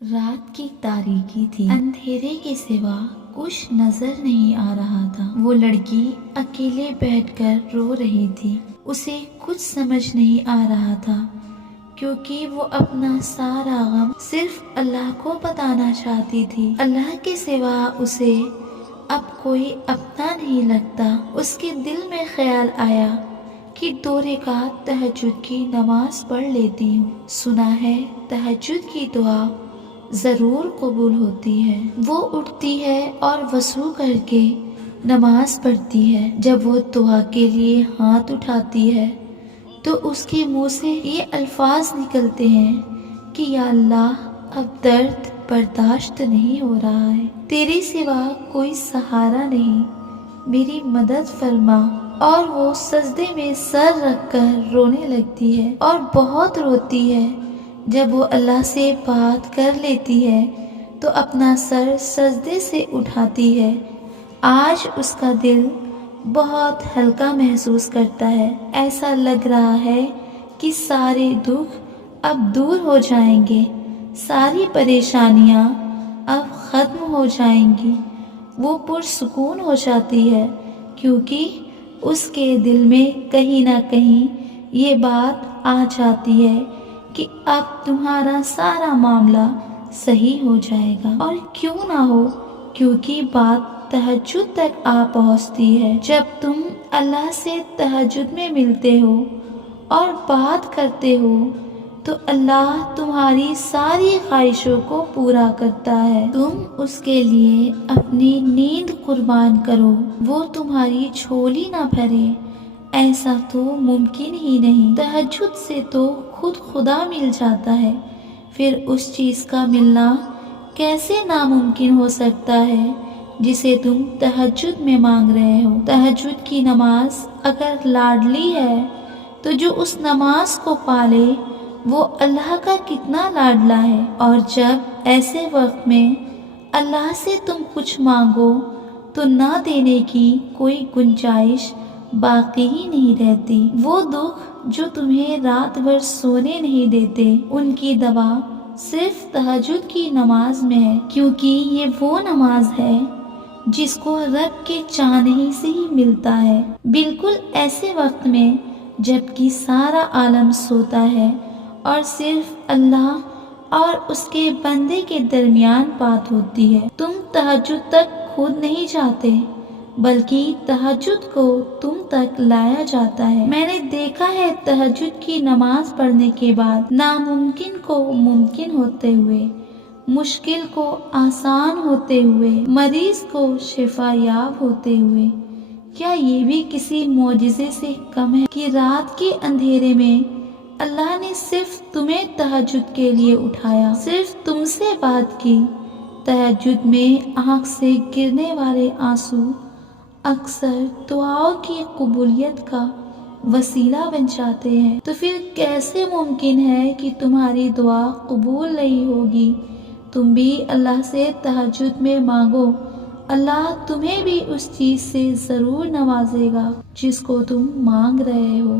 رات کی تاریکی تھی، اندھیرے کے سوا کچھ نظر نہیں آ رہا تھا۔ وہ لڑکی اکیلے بیٹھ کر رو رہی تھی۔ اسے کچھ سمجھ نہیں آ رہا تھا کیونکہ وہ اپنا سارا غم صرف اللہ کو بتانا چاہتی تھی۔ اللہ کے سوا اسے اب کوئی اپنا نہیں لگتا۔ اس کے دل میں خیال آیا کہ 2 رکعت تہجد کی نماز پڑھ لیتی ہوں۔ سنا ہے تہجد کی دعا ضرور قبول ہوتی ہے۔ وہ اٹھتی ہے اور وضو کر کے نماز پڑھتی ہے۔ جب وہ دعا کے لیے ہاتھ اٹھاتی ہے تو اس کے منہ سے یہ الفاظ نکلتے ہیں کہ یا اللہ، اب درد برداشت نہیں ہو رہا ہے، تیرے سوا کوئی سہارا نہیں، میری مدد فرما۔ اور وہ سجدے میں سر رکھ کر رونے لگتی ہے اور بہت روتی ہے۔ جب وہ اللہ سے بات کر لیتی ہے تو اپنا سر سجدے سے اٹھاتی ہے۔ آج اس کا دل بہت ہلکا محسوس کرتا ہے۔ ایسا لگ رہا ہے کہ سارے دکھ اب دور ہو جائیں گے، ساری پریشانیاں اب ختم ہو جائیں گی۔ وہ پرسکون ہو جاتی ہے کیونکہ اس کے دل میں کہیں نہ کہیں یہ بات آ جاتی ہے کہ اب تمہارا سارا معاملہ صحیح ہو جائے گا۔ اور کیوں نہ ہو، کیونکہ بات تہجد تک آ پہنچتی ہے۔ جب تم اللہ سے تہجد میں ملتے ہو اور بات کرتے ہو تو اللہ تمہاری ساری خواہشوں کو پورا کرتا ہے۔ تم اس کے لیے اپنی نیند قربان کرو، وہ تمہاری جھولی نہ بھرے، ایسا تو ممکن ہی نہیں۔ تہجد سے تو خود خدا مل جاتا ہے، پھر اس چیز کا ملنا کیسے ناممکن ہو سکتا ہے جسے تم تہجد میں مانگ رہے ہو۔ تہجد کی نماز اگر لاڈلی ہے تو جو اس نماز کو پالے وہ اللہ کا کتنا لاڈلا ہے۔ اور جب ایسے وقت میں اللہ سے تم کچھ مانگو تو نہ دینے کی کوئی گنجائش باقی ہی نہیں رہتی۔ وہ دکھ جو تمہیں رات بھر سونے نہیں دیتے، ان کی دوا صرف تہجد کی نماز میں ہے، کیونکہ یہ وہ نماز ہے جس کو رب کے چاہنے سے ہی ملتا ہے۔ بالکل ایسے وقت میں جب کہ سارا عالم سوتا ہے اور صرف اللہ اور اس کے بندے کے درمیان بات ہوتی ہے۔ تم تہجد تک خود نہیں جاتے بلکہ تہجد کو تم تک لایا جاتا ہے۔ میں نے دیکھا ہے تہجد کی نماز پڑھنے کے بعد ناممکن کو ممکن ہوتے ہوئے، مشکل کو آسان ہوتے ہوئے، مریض کو شفا یاب ہوتے ہوئے، کیا یہ بھی کسی معجزے سے کم ہے کہ رات کے اندھیرے میں اللہ نے صرف تمہیں تہجد کے لیے اٹھایا، صرف تم سے بات کی۔ تہجد میں آنکھ سے گرنے والے آنسو اکثر دعاؤں کی قبولیت کا وسیلہ بن جاتے ہیں۔ تو پھر کیسے ممکن ہے کہ تمہاری دعا قبول نہیں ہوگی؟ تم بھی اللہ سے تہجد میں مانگو، اللہ تمہیں بھی اس چیز سے ضرور نوازے گا جس کو تم مانگ رہے ہو۔